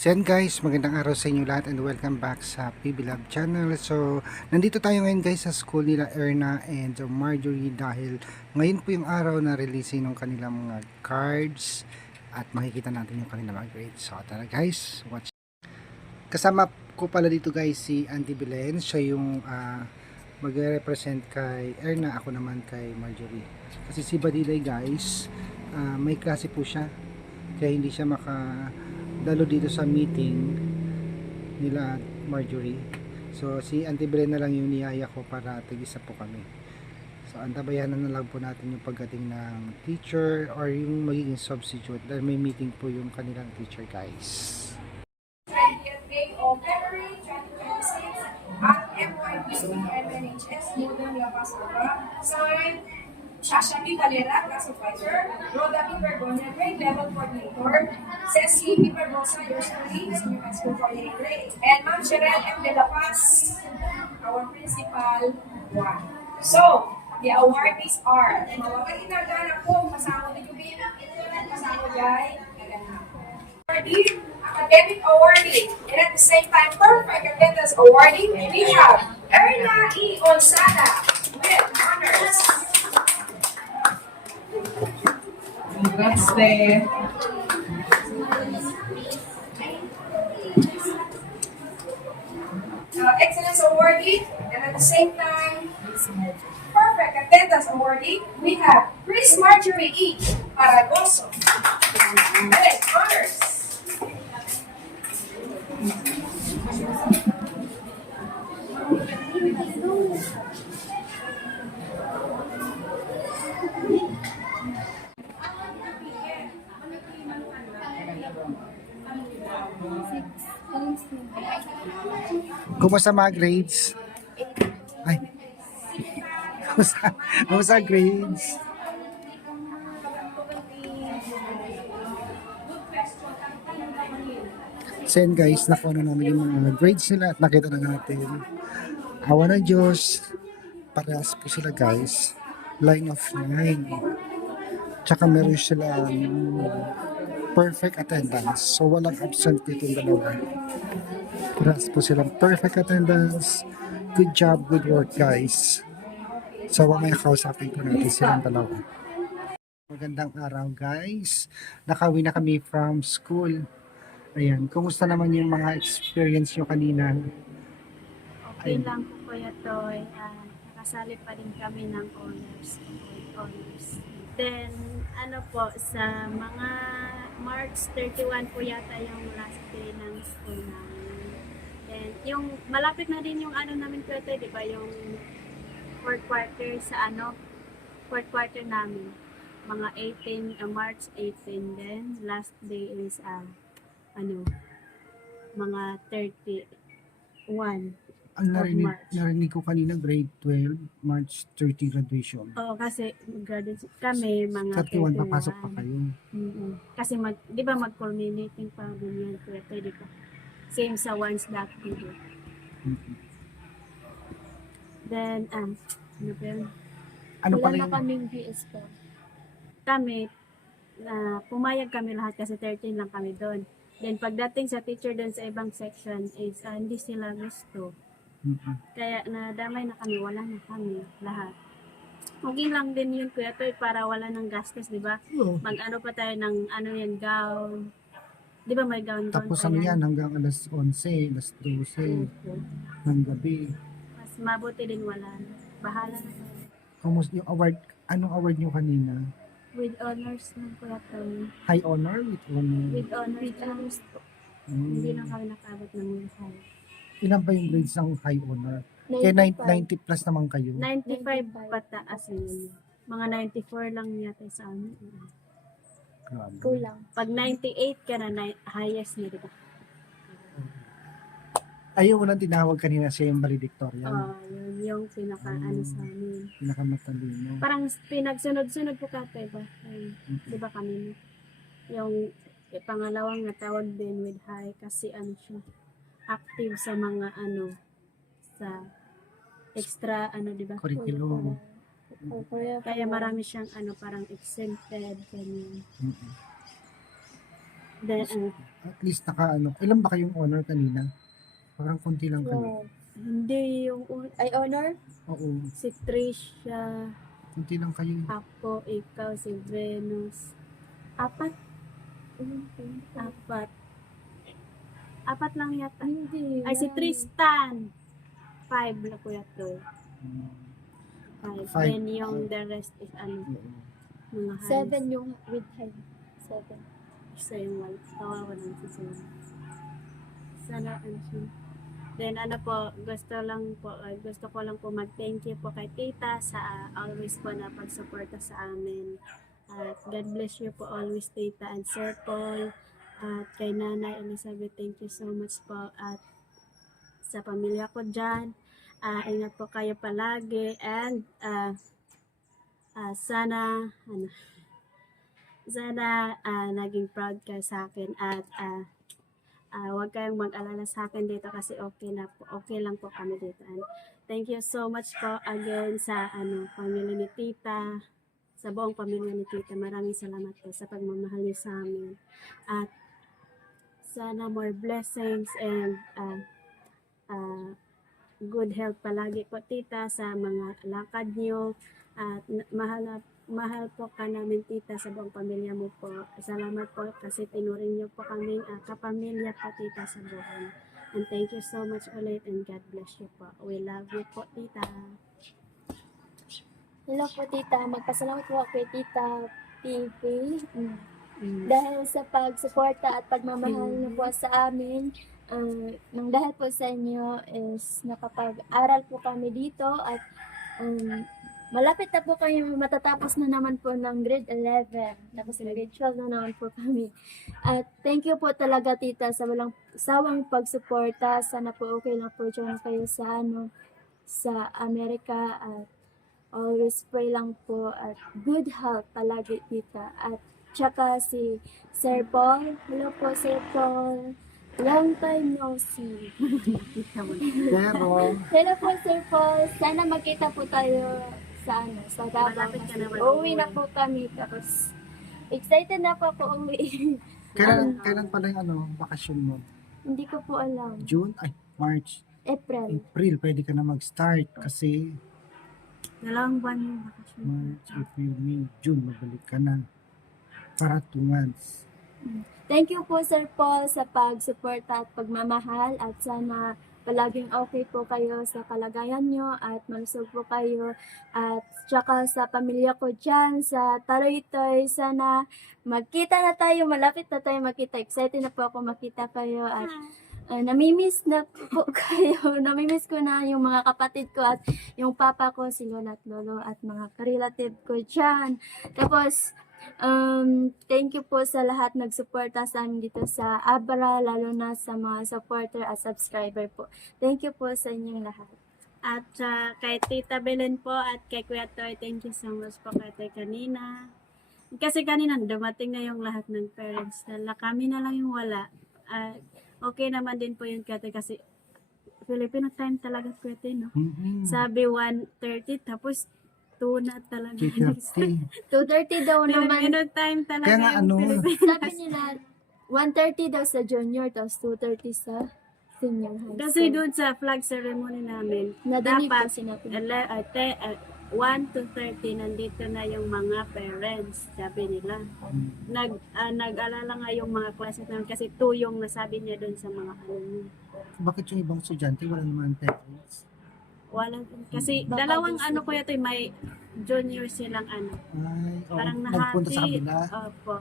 So yan guys, magandang araw sa inyo lahat and welcome back sa PB Lab channel. So, nandito tayo ngayon guys sa school nila Erna and Marjorie dahil ngayon po yung araw na releasing ng kanilang mga cards at makikita natin yung kanilang mga grades. So, tara guys, watch. Kasama ko pala dito guys si Auntie Belen, siya yung magre-represent kay Erna, ako naman kay Marjorie. Kasi si Badilay guys, may klase po siya, kaya hindi siya dalo dito sa meeting nila Marjorie. So si Auntie Belen na lang yung niyaya ko para tig-isa po kami. So antabayanan na lang po natin yung pagdating ng teacher or yung magiging substitute dahil may meeting po yung kanilang teacher guys. 20th day of February 2026 at MYBC MNHS Modern La Paz Abra. Signed, Shasha P. Valera, Class Advisor, Rhoda P. Bergonia, Grade Level Coordinator, Ceci P. Barbosa, Nursery, Senior High School Coordinator, and Ma'am Cheryl M. De La Paz, our Principal 1. So, the awardees are, mawagay inagana po, kasama ni Jubin, kasama Jai, awardee, academic awardee, and at the same time, perfect attendance awardee, we have Erna E. Onsada with honors. Congrats, Te. Excellence awardee, and at the same time, perfect attendance awardee, we have Chris Marjorie E. Paragoso with honors. Kumusta mga grades? Ay. Kumusta grades? So yan guys, nakuha na namin yung mga grades nila at nakita na natin. Awa ng Diyos, parehas po sila guys. Line of 9. Tsaka meron sila perfect attendance. So walang absent dito yung dalawa. Parehas po silang perfect attendance. Good job, good work guys. So mamaya kausapin po natin silang dalawa. Magandang araw guys. Nakauwi na kami from school. Ayan, kumusta naman yung mga experience nyo kanina? Okay lang po Kuya Toy. Nakasali pa rin kami ng honors. Then, ano po, sa mga March 31 po yata yung last day ng school namin. Then, yung malapit na din yung ano namin Kuya Toy, di ba? Yung fourth quarter sa fourth quarter namin. Mga 18, March 18. Then, last day is mga 31. Ang narinig ko kanina, grade 12, March 30 graduation. Oo, kasi graduate kami mga 31 papasok pa kayo. Kasi di ba mag-culminating pa din yan, pwede di ba? Same sa once that video. Then, ano ba yun? Ano pa Wala rin? na kaming BS po. Kami, pumayag kami lahat kasi 13 lang kami doon. Then pagdating sa teacher doon sa ibang section is hindi sila gusto. Kaya nadamay na kami, wala na kami lahat. Okay lang din yun Kuya Toy para wala ng gastos, di ba? Mag-ano pa tayo ng gown. Di ba may gown doon? Tapos ang yan hanggang alas 11, alas 12 ng gabi. Mas mabuti din wala na. Bahala na tayo. Kumusta yung award? Anong award nyo kanina? With honors ng Kuya Toy. High honor? With honor? With honors po. Hindi lang kami nakabot ng with high. Ilan ba yung grades ng high honor? Kaya 90 plus naman kayo. 95 pataas yun. Mga 94 lang yata sa amin. Grabe. Kulang. Pag 98 ka na, highest na, diba? Ayun mo nang tinawag kanina siya yung valedictorian. Yun yung pinaka-ano sa amin. Pinakamatalino. Parang pinagsunod-sunod po ka, diba? Di ba kami? Yung pangalawang natawag din with high kasi ano siya, active sa mga sa extra di ba? Curriculum. Kaya marami siyang parang exempted ganyan. Then At least ilan ba kayong honor kanina? Parang konti lang kayo. Wow. Hindi yung Ay, honor? Oo, si Trisha, konti lang kayo. ako, ikaw, si Venus. Apat? Apat. Apat lang yata. Hindi. Ay, si marami. Tristan. 5 na kuya to. Mm, 5. Five. Then yung the rest is oo. mga hands. 7 yung with him. 7. Isa yung white. Kawawa lang si Sir. Sana siya. Then gusto ko lang po mag-thank you po kay Tita sa always po na pagsuporta sa amin. At God bless you po always Tita and Sir Paul. At kay Nanay Elizabeth, thank you so much po. At sa pamilya ko dyan, ingat po kayo palagi. And sana naging proud kayo sa akin. At huwag kayong mag-alala sa akin dito kasi okay lang po kami dito. And thank you so much po again sa pamilya ni Tita, sa buong pamilya ni Tita. Maraming salamat po sa pagmamahal niyo sa amin. At sana more blessings and good health palagi po Tita sa mga lakad niyo. At mahal po ka namin Tita sa buong pamilya mo po. Salamat po kasi tinuring niyo po kaming kapamilya po Tita sa buhay. And thank you so much ulit and God bless you po. We love you po Tita. Hello po, Tita. Magpasalamat po ako kay Tita TV. Dahil sa pagsuporta at pagmamahal niyo po sa amin, nang dahil po sa inyo is nakapag-aral po kami dito at malapit na po kayo, matatapos na naman po ng grade 11. Tapos grade 12 na naman po kami. At thank you po talaga Tita sa walang sawang pagsuporta. Sana po okay lang po dyan kayo sa Amerika. At always pray lang po at good health palagi Tita. At tsaka si Sir Paul. Hello po Sir Paul. Long time no see. Pero, Hello po Sir Paul. Sana magkita po tayo sa Davao. Malapit ka naman Uuwi na uuwi. po kami. Tapos, excited na po ako uwi. kailan pala yung bakasyon mo? Hindi ko po alam. June? Ay, March. April. April, pwede ka na mag-start kasi 2 buwan yung bakasyon. March, April, May, June, mabalik ka na. Para 2 months. Thank you po Sir Paul sa pagsuporta at pagmamahal at sana palaging okay po kayo sa kalagayan nyo at malusog po kayo at tsaka sa pamilya ko dyan sa Taloytoy. Sana magkita na tayo, malapit na tayo magkita. Excited na po ako makita kayo at namimiss na po kayo. Namimiss ko na yung mga kapatid ko at yung papa ko, si Lola at Lolo at mga karelative ko dyan. Tapos, thank you po sa lahat nagsuporta sa amin dito sa Abra, lalo na sa mga supporter at subscriber po. Thank you po sa inyong lahat. At kay Tita Belen po at kay Kuya Toy, thank you so much po kay Toy kanina. Kasi kanina dumating na yung lahat ng parents nila. Kami na lang yung wala. Okay naman din po yun Kuya Toy kasi Filipino time talaga Kuya Toy, no? Mm-hmm. Sabi 1:30 tapos 2 na talaga. 2:30. 2:30 daw naman. Filipino time talaga Kaya nga, yung Filipino. Sabi nila, 1:30 daw sa junior, tapos 2:30 sa senior high school. Kasi doon sa flag ceremony namin, Nadinig po dapat sinabi. 1 to 30 nandito na yung mga parents, sabi nila. Nag-alala nga yung mga classes namin kasi 2 yung nasabi niya doon sa mga alumni. Bakit yung ibang estudyante wala naman parents? Wala, kasi Baka dalawang gusto ano ko. ko ito, may junior silang ano. Ay, Parang nagpunta sa nahati. kabila. Opo.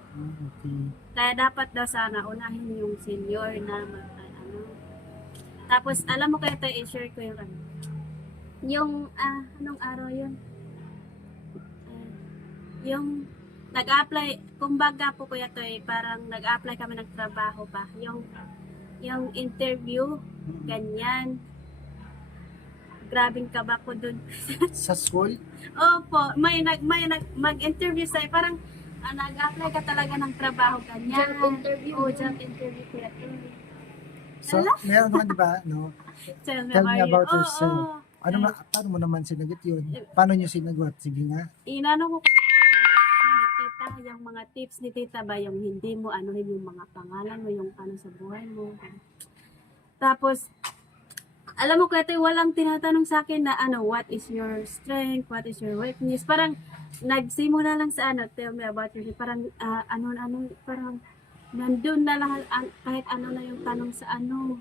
Okay. Kaya dapat daw sana unahin yung senior na ano. Tapos alam mo kaya ito, i-share ko yung ano. Yung anong araw yun? Yung nag-apply, kumbaga po kuya to parang nag-apply kami ng trabaho ba. Yung interview, ganyan. Grabing kaba ko dun. Sa school? Opo, may mag-interview sa'yo. Parang nag-apply ka talaga ng trabaho, ganyan. Job interview. Oo, job interview kuya to. So, meron naman, di ba, no? Tell Tell me about Oo, yourself. oo. Paano mo naman sinagot yun? Paano nyo sinagot? Sige nga. Inano ko kasi yung ni tita, yung mga tips ni tita ba, yung hindi mo anuhin yung mga pangalan mo, yung ano sa buhay mo. Tapos, alam mo kasi walang tinatanong sa akin na ano, what is your strength, what is your weakness. Parang nagsimula lang sa ano, tell me about yourself. Parang parang nandun na lang kahit ano na yung tanong sa ano.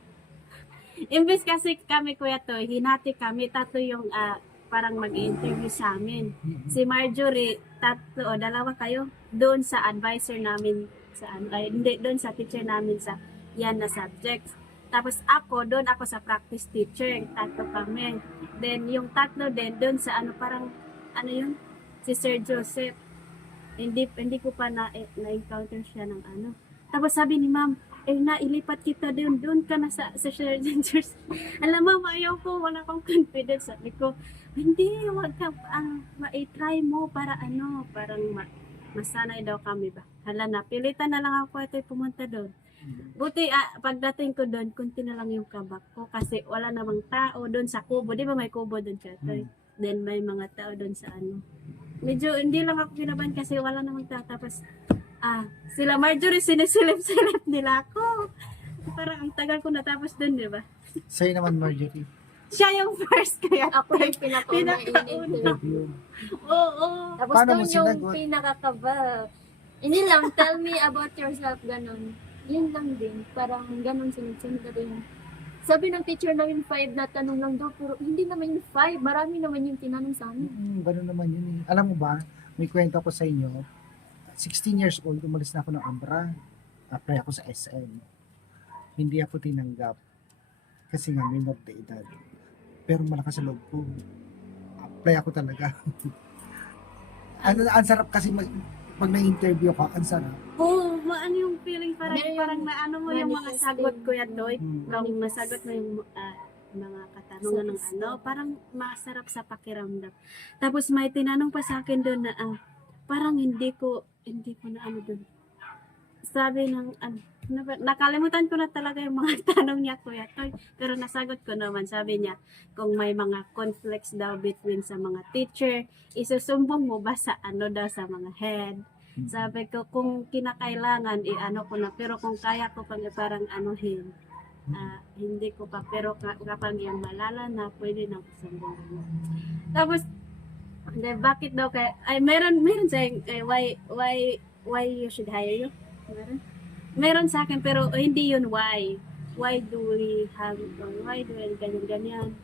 Imbes kasi kami Kuya Toy, hinati kami, tatlo yung parang mag-interview sa amin. Si Marjorie, tatlo o dalawa kayo doon sa advisor namin sa hindi doon sa teacher namin sa yan na subjects. Tapos doon ako sa practice teacher, tatlo kami. Then yung tatlo din doon sa ano parang ano yun, si Sir Joseph. Hindi ko pa na-encounter siya ng ano. Tapos sabi ni Ma'am, ilipat kita doon ka na sa Sir Joseph. Alam mo, ayaw ko, wala akong confidence. Sabi ko, hindi, wag ka, ma-try mo para ano, parang masanay daw kami ba. Hala na, pilitan na lang ako ito pumunta doon. Buti, pagdating ko doon, kunti na lang yung kabak ko kasi wala namang tao doon sa kubo. Di ba may kubo doon siya? Then may mga tao doon sa ano. Medyo, hindi lang ako kinabahan kasi wala namang tao. Tapos, sila Marjorie, sinisilip-silip nila ako. Parang ang tagal ko natapos doon, di ba? Sa'yo naman, Marjorie. Siya yung first kaya. Ako yung pinakauna Interview. Oo. Tapos Paano mo doon yung sinagot? pinakakaba. Hindi lang, tell me about yourself, ganun. Yun lang din. Parang ganun, sunod-sunod na rin. Sabi ng teacher namin 5 na tanong lang daw, pero hindi naman yung 5. Marami naman yung tinanong sa amin. Ganun naman yun eh. Alam mo ba, may kwento ko sa inyo, 16 years old, umalis na ako ng Ambra. Apply ako sa SM. Hindi ako tinanggap. Kasi nga, minor de edad. Pero malakas sa loob ko. Apply ako talaga. Ang sarap kasi pag na-interview ka, ang sarap. Oo, maano yung feeling parang, Meron parang maano mo yung mga manifesting. sagot Kuya Toy. Hmm. Kung masagot mo yung mga katanungan ng ano, parang masarap sa pakiramdam. Tapos may tinanong pa sa akin doon na parang hindi ko na ano doon. Sabi ng nakalimutan ko na talaga yung mga tanong niya Kuya Toy. Pero nasagot ko naman, sabi niya, kung may mga conflicts daw between sa mga teacher, isusumbong mo ba sa ano daw sa mga head? Sabi ko, kung kinakailangan, ano ko na. Pero kung kaya ko pang parang anuhin, hindi ko pa. Pero kapag yung malala na, pwede na isumbong mo. Tapos, bakit daw kaya, meron saying, why you should hire you? Meron sa akin, pero hindi yun why. Why do we ganyan?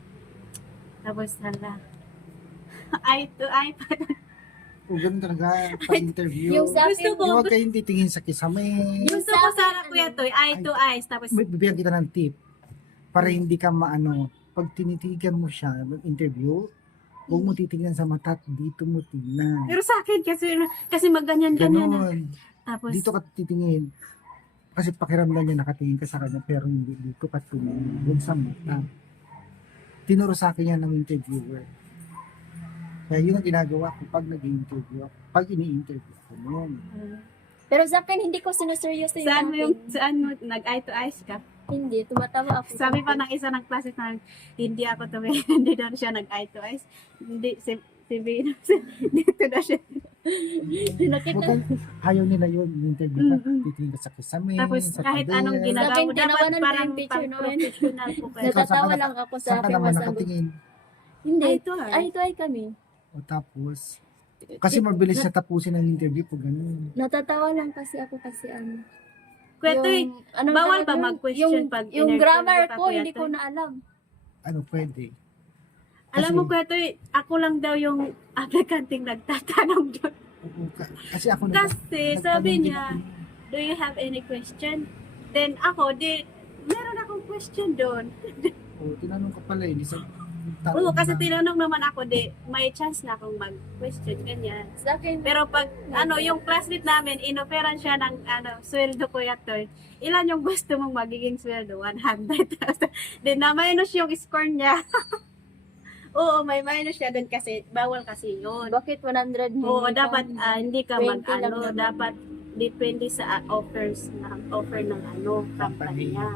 Tapos, hala. Eye to eye pa. O ganun talaga, pag-interview. Yung sa Gusto akin, ko, Huwag kayong titingin sa kisame. gusto ko sana Kuya Toy, eye to eyes. Tapos, Bibigyan kita ng tip para hindi ka maano. Pag tinitigan mo siya, mag-interview, huwag mo titignan sa mata at dito mo tingnan. pero sa akin kasi magganyan-ganyan na. Ganon. Tapos, Dito ka titingin. Kasi pakiramdam niya nakatingin ka sa kanya pero hindi dito ka tumingin. Huwag sa mata. Tinuro sa akin yan ng interviewer. Kaya yun ang ginagawa ko pag nag-interview ako. Pag ini-interview ako noon. pero sa akin, hindi ko sinuseryoso yung saan mo nag-eye to eyes ka? Hindi, tumatawa ako. Sabi pa ng isa ng klase na hindi ako tumingin, hindi daw siya nag-eye to eyes. Hindi, si Vino, dito na siya. Nakita, Ayaw nila yun. Interview ka. Mm-mm. Titingin ka sa kisame. Tapos sa kahit pader. anong ginagawa Sa akin, mo, dapat tinawanan ko parang yung picture noon. professional po kayo. Ikaw, natatawa saan ka lang ako sa Saan ka aking naman masagot. nakatingin? Hindi, Eye to eye. ay, ito ay kami. O tapos, kasi mabilis na tapusin ang interview pag ganun. Natatawa lang kasi ako kasi ano. Kuya Toy, anong bawal tawag ba yun? mag-question pag yung in-interview grammar ka, ko, Kuya hindi ko Toy? na alam. Ano, pwede. Alam mo Kuya Toy, ako lang daw yung applicanting nagtatanong doon. Kasi ako na. Kasi sabi niya, do you have any question? Then ako, meron akong question doon. Tinanong ka pala eh. Oo, kasi tinanong naman ako, may chance na akong mag-question, ganyan. Sa akin, Pero pag, yung classmate namin, inoferan siya ng, sweldo Kuya Toy. Ilan yung gusto mong magiging sweldo? 100,000. Then, na-minus yung score niya. Oo, may minus siya doon kasi, bawal kasi yun. bakit 100 Oo, hindi dapat, ka- hindi ka 20 lang naman. dapat, depende sa offer ng company niya.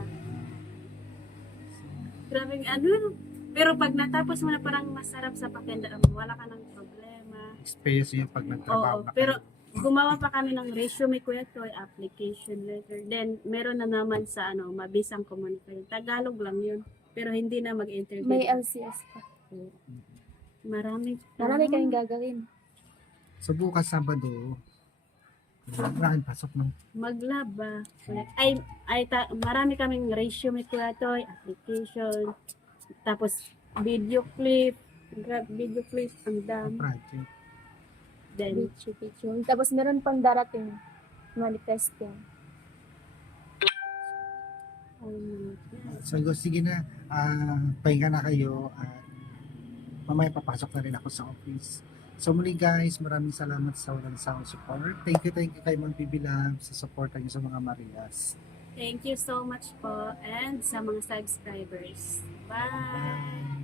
Grabing pero pag natapos mo na parang masarap sa pakiramdam, wala ka ng problema. Experience yun pag nagtrabaho Oo, na pero kayo. gumawa pa kami ng resume, Kuya Toy, application letter. Then, meron na naman sa mabisang communication. Tagalog lang yun. Pero hindi na mag-interview. May LCS pa. Marami. Marami kaming gagawin. So bukas Sabado, maraming pasok ng Maglaba. Marami kaming resume, Kuya Toy, application. Tapos, video clip. Video clip, ang dami. project. Then, Picture. Tapos meron pang darating. Manifesto. So sige na, pahinga na kayo at mamaya papasok na rin ako sa office. So muli guys, maraming salamat sa walang sawang support. Thank you kay Ma'am Bibilang sa support niyo sa mga Marias. thank you so much po and sa mga subscribers. Bye! Bye!